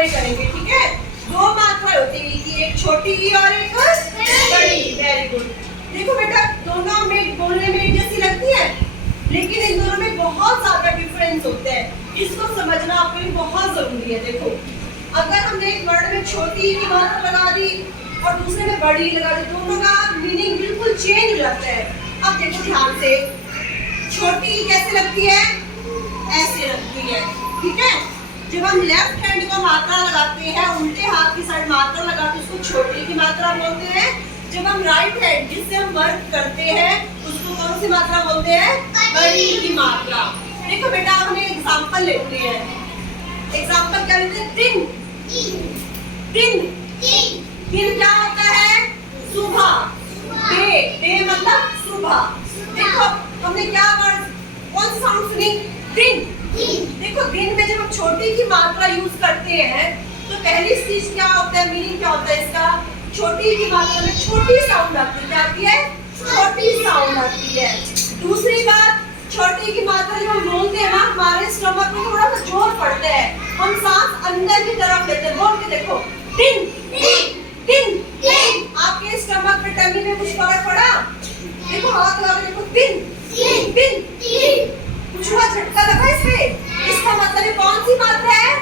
मात्राएं करेंगे, ठीक है। दो मात्राएं होती है कि एक छोटी ई और एक बड़ी। Very good. देखो बेटा, दोनों में बोलने में एक जैसी लगती है, लेकिन इन दोनों में बहुत ज्यादा डिफरेंस होता है। इसको समझना आपके लिए बहुत जरूरी है। देखो, अगर हमने एक वर्ड में छोटी ई की मात्रा लगा दी और दूसरे में बड़ी लगा दी, दोनों का मीनिंग बिल्कुल चेंज हो जाता है। अब देखो ध्यान से, छोटी ई कैसे लगती है? ऐसे लगती है, ठीक है। जब हम लेफ्ट हैंड को मात्रा लगाते हैं, उल्टे हाथ की साइड मात्रा लगाते हैं, उसको छोटी की मात्रा बोलते हैं। जब हम राइट हैंड जिससे हम वर्क करते हैं, उसको कौन सी मात्रा बोलते हैं? बड़ी की मात्रा। देखो बेटा, हमने एग्जांपल लेते हैं। एग्जांपल क्या लेते हैं? दिन। दिन दिन क्या होता है? सुबह। डे, डे मतलब सुबह। देखो हमने क्या वर्ड, कौन सा साउंड सुनी? दिन। देखो, दिन में जब हम छोटी की मात्रा यूज करते हैं तो पहली चीज क्या होता है, मीनिंग क्या होता है इसका? छोटी की मात्रा में छोटी साउंड आती है। क्या आती है? छोटी साउंड आती है। दूसरी बात, छोटी की मात्रा जब हम बोलते हैं ना, हमारे स्टमक में थोड़ा सा जोर पड़ता है, हम सांस अंदर की तरफ लेते हैं। बोल के देखो, दिन दिन दिन। आपके स्टमक में, टमी में कुछ फर्क पड़ा? देखो हाथ लगा के देखो, दिन दिन। कुछ हुआ, झटका लगा इसमें? इसका मतलब कौन सी मात्रा है?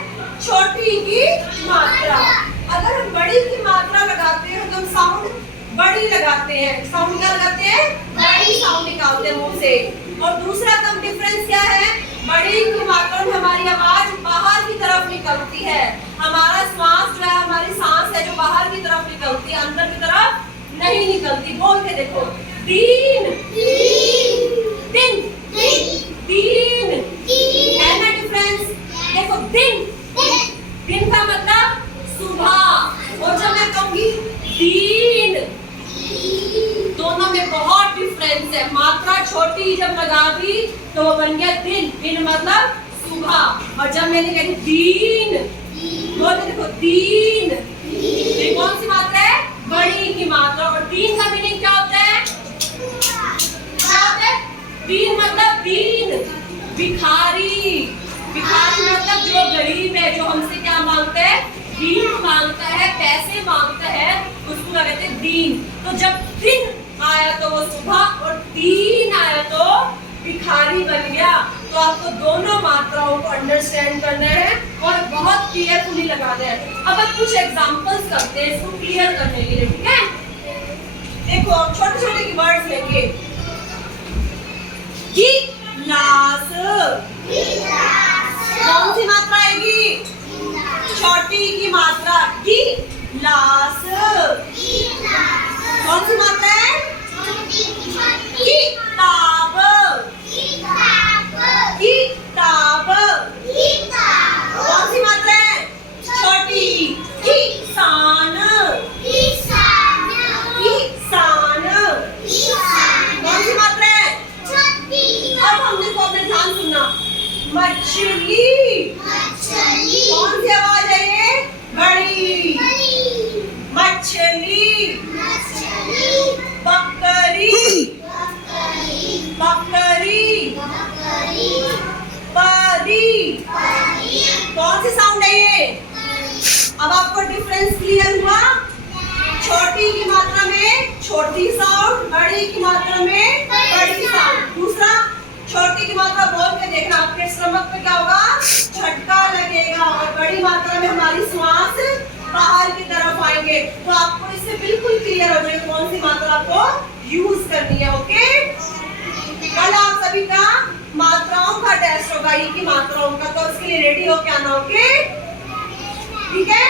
छोटी की मात्रा। अगर हम बड़ी की मात्रा लगाते हैं तो हम साउंड बड़ी लगाते हैं। साउंड क्या लगाते हैं? बड़ी साउंड निकालते हैं मुंह से। और दूसरा कम डिफरेंस क्या है? बड़ी की मात्रा में हमारी आवाज बाहर की तरफ निकलती है। हमारा श्वास जो है, हमारी सांस है जो बाहर की तरफ निकलती है, अंदर की तरफ नहीं निकलती। बोल के देखो, दिन दिन दिन। है ना डिफरेंस? देखो, दिन दिन का मतलब सुबह, और जब मैं कहूंगी दिन, दोनों में बहुत डिफरेंस है। मात्रा छोटी जब लगा दी तो वो बन गया दिन। दिन मतलब सुबह। और जब मैंने कही दिन, बोल देखो, दिन, ये कौन सी मात्रा है? बड़ी की मात्रा। और दिन का मीनिंग क्या होता है? क्या होता है? दिन मतलब दीन, भिखारी। भिखारी मतलब जो गरीब है, जो हमसे क्या मांगता है? दीन मांगता है, पैसे मांगता है, उसको क्या कहते हैं? दीन। तो जब दिन आया तो वो सुबह, और दीन आया तो भिखारी बन गया। तो आपको दोनों मात्राओं को अंडरस्टैंड करना है और बहुत केयरफुली लगाना है। अब हम कुछ एग्जांपल्स करते हैं इसको क्लियर करने के लिए, ठीक है। देखो, छोटे छोटे वर्ड्स लेके, गिलास, कौन सी मात्रा आएगी? छोटी की मात्रा। गिलास, कौन सी मात्रा है? किताब, किताब, कौन सी मात्रा है? छोटी। किसान, किसान, कौन सी मात्रा है? अब हमने को अपने ध्यान सुनना। मछली, कौन सी आवाज है ये? बड़ी। मछली। बकरी, बकरी। परी, कौन सी साउंड है ये? अब आपको डिफरेंस क्लियर हुआ? छोटी की मात्रा में छोटी साउंड, बड़ी की मात्रा में बड़ी साउंड। दूसरा, छोटी की मात्रा बोल के देखना, आपके स्टमक पे क्या होगा? झटका लगेगा। और बड़ी मात्रा में हमारी श्वास बाहर की तरफ आएंगे। तो आपको इससे बिल्कुल क्लियर हो जाएगा कौन सी मात्रा आपको यूज करनी है। ओके, कल आप सभी का मात्राओं का टेस्ट होगा, ई की मात्राओं का, तो उसके लिए रेडी हो के आना। ओके, ठीक है।